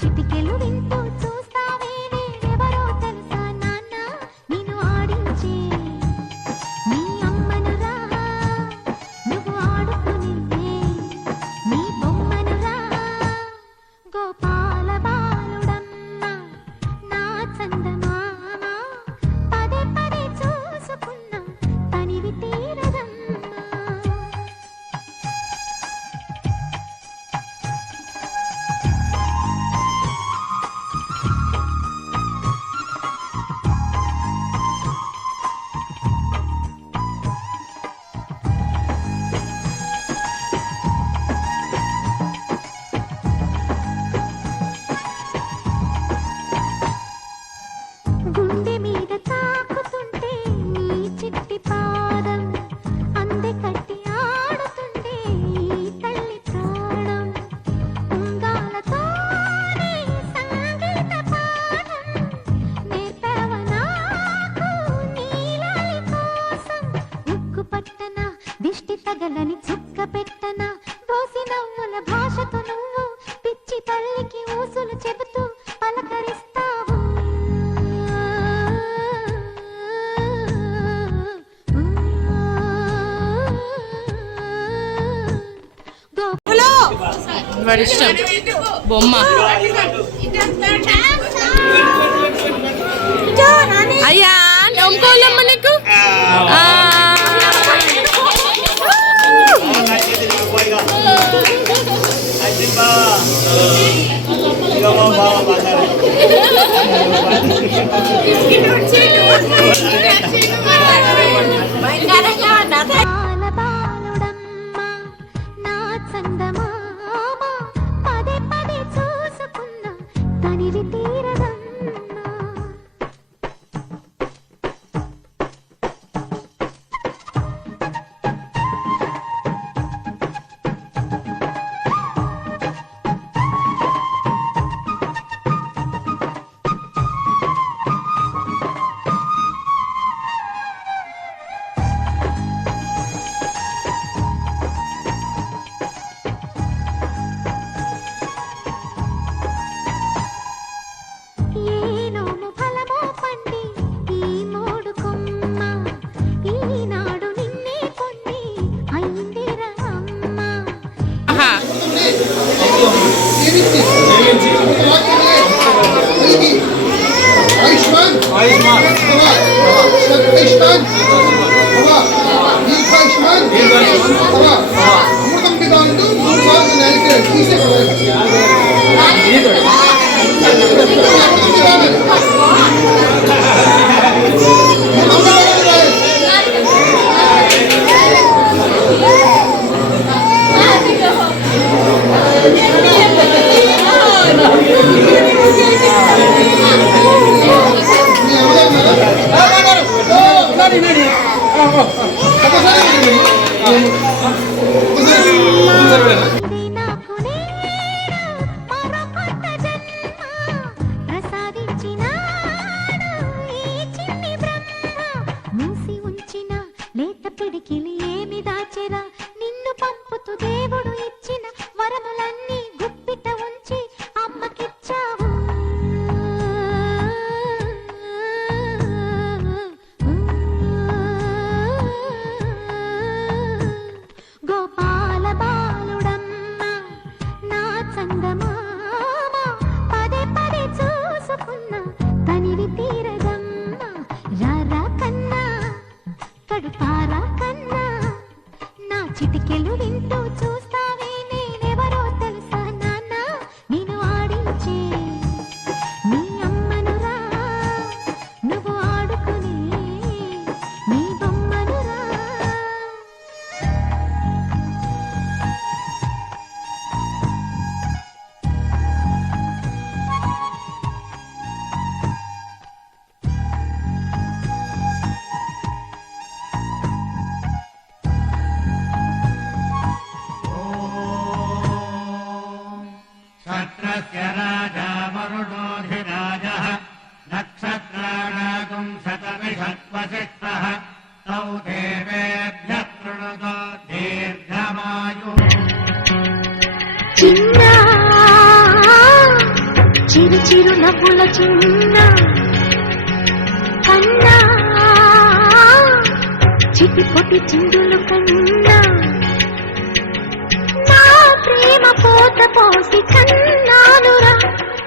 చిటికెలు వింటూ చూస్తావే నేనెవరో తెలుసా నాన్న నిన్ను ఆడించే నీ అమ్మనురా నువ్వు ఆడుకునే నీ బొమ్మనురా గోపాల బాలుడమ్మ నా చందమామ పదే పదే చూసుకున్నా తనివి తీరదమ్మా గుండె మీద తాకుతుంటే నీ చిట్టి పాదం అందె కట్టి ఆడుతుంటే ఈ తల్లి ప్రాణం ఉంగాలతోనే సంగీత పాఠం నేర్పావ నాకు నీలాలి కోసం ఉక్కు పట్టన దిష్టి తగలని చుక్క పెట్టన దోసి నవ్వుల భాషతో నువ్వు పిచ్చి తల్లికి ఊసులు చెబుతూ పలకరిస్తావు వాడి ఇష్టం బొమ్మ అయ్యా నమ్ముకోవాలమ్మ నీకు బాలుడమ్మ నా చందమామ పదే పదే చూసుకున్నా తనివి తీరదమ్మా ఏనోము ఫలమో పండి ఈ మోడు కొమ్మ ఈనాడు నిన్నే పొంది అయిందిరా అమ్మ ఆహా आयुष्मान आयुष्मान आयुष्मान अमृतम पितांतु ఇది నాకు నేడు మరో కొత్త జన్మ ప్రసాదించినాడు ఈ చిన్ని బ్రహ్మ మూసి ఉంచిన లేత పిడికిలి ఏమి దాచెరా నిన్ను పంపుతూ దేవుడు ఇచ్చిన వరములన్నీ గుప్పిట ఉంచి అమ్మకిచ్చావు గోపాల బాలుడమ్మ నా చందమామ పదే పదే చూసుకున్నా తనివి తీరదమ్మ రారా కన్నా కడుపారా కన్నా నా చిటికెలు వింటూ చూస్తావే నేనెవరో తెలుసా నాన్న నిన్ను ఆడించే నీ అమ్మనురా నువ్వు ఆడుకునే నీ బొమ్మనురా क्षत्रस्य राजा वरुणोऽधिराजः नक्षत्राणागुं शतविषत्वसिक्तः तौ देवेभ्यः प्रणुतो दीर्घमायुः చిన్నా నవ్వుల చిన్న కన్నా చిటి పొటి చిందులు కన్నా నా ప్రేమ పోత పోసి కన్నానురా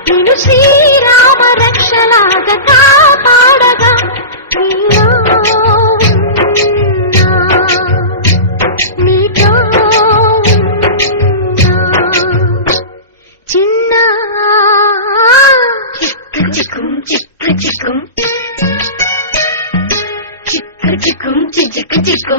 నేను శ్రీరామ రక్షలాగా కాపాడగా నీలో ఉన్నా, నీతో ఉన్నా. చిన్న చిక్కు చిక్కు చిక్కు చిక్కు చిక్కు చిక్కు చిక్కు చిక్కు